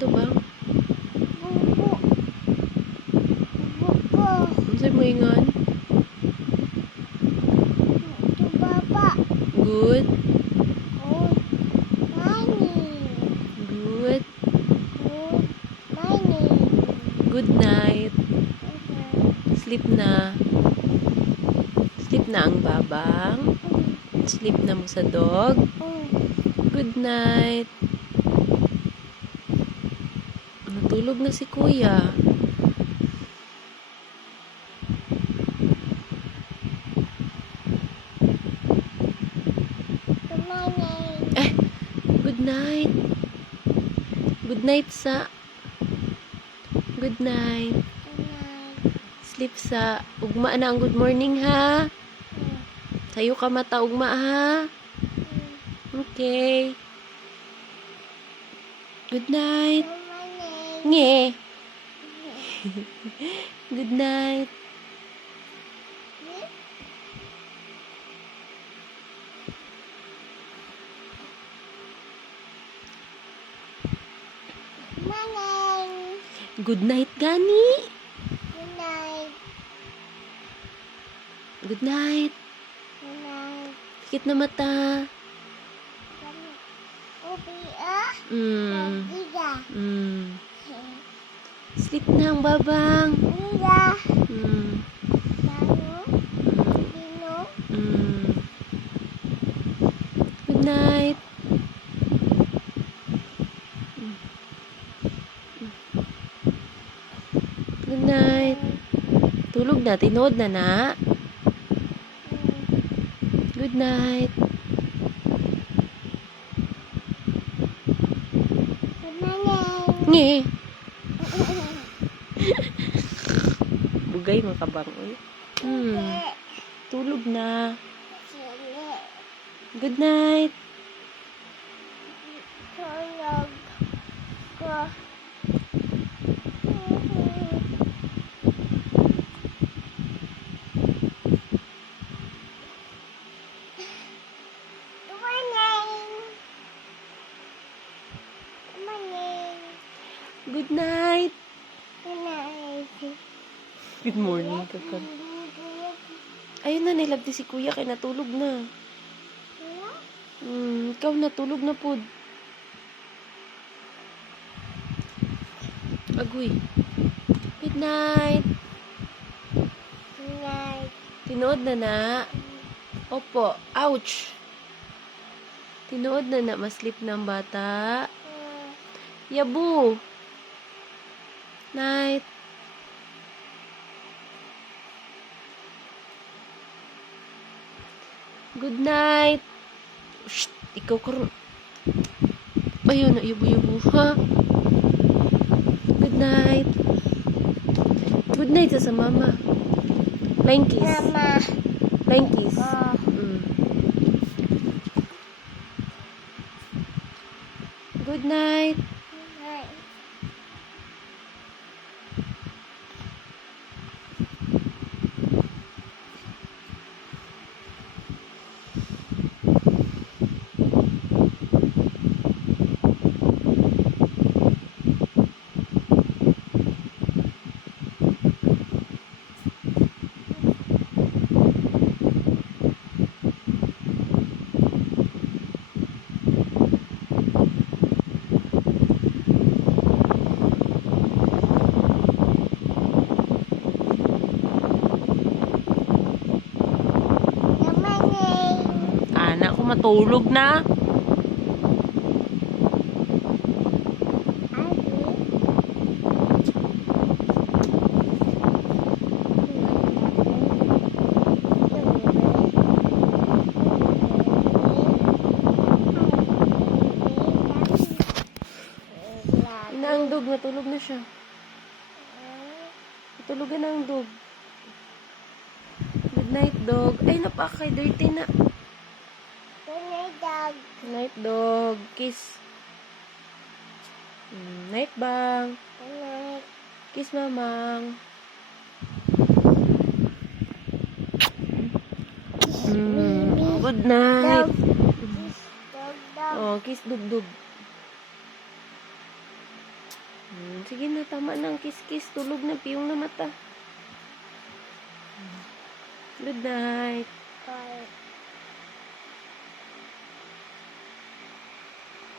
to ba? Bubo. Bubo. Unsay mo ingon? Ito baba. Good. Good morning. Good. Good morning. Good night. Sleep na. Sleep na ang babang. Sleep na mo sa dog. Good night. Natulog na si kuya. Good morning. Good night. Good night sa. Good night. Good night. Sleep sa. Ugma na ang good morning ha. Sayo ka mata ugma ha. Okay. Good night. Good morning. Nge. Good night. Morning. Good night gani. Good night. Good night. Good night. Sikit na mata. Ubi ah. Mm. Liga. Mm. Sleep na ang babang. Liga. Mm. Lalo. Dino. Mm. Good night. Good night. Tulog na. Tinood na na. Good night. Good morning. Nge. Bugay mga kabang. Tulog na. Good night. Tulog ko. Good morning. Good morning. Good night. Good night. Good morning, kakan. Ayun na, nilabdi si kuya kay natulog na. Ikaw natulog na pod. Agoy. Good night. Good night. Tinood na na. Opo. Ouch. Tinood na na. Maslip ng bata. Yabu. Night. Good night. Shh. Ikaw karon. Ayun na. Yabu-yabu. Ha? Good night. Good night sa mama. Flying kiss. Mama. Flying kiss. Oh. Good night. Good night. Good morning. Anak ko matulog na. Ang dog, natulog na siya. Natulugan na ang dog. Good night, dog. Ay, napakay. Dirty na. Good night, dog. Good night, dog. Kiss. Night, bang. Good night. Kiss, mamang. Good night. Dog. Kiss, dog, dog. Oh, kiss, dug-dug. Sige na, tama na ang kiss-kiss. Tulog na, piyong na mata. Good night. Bye.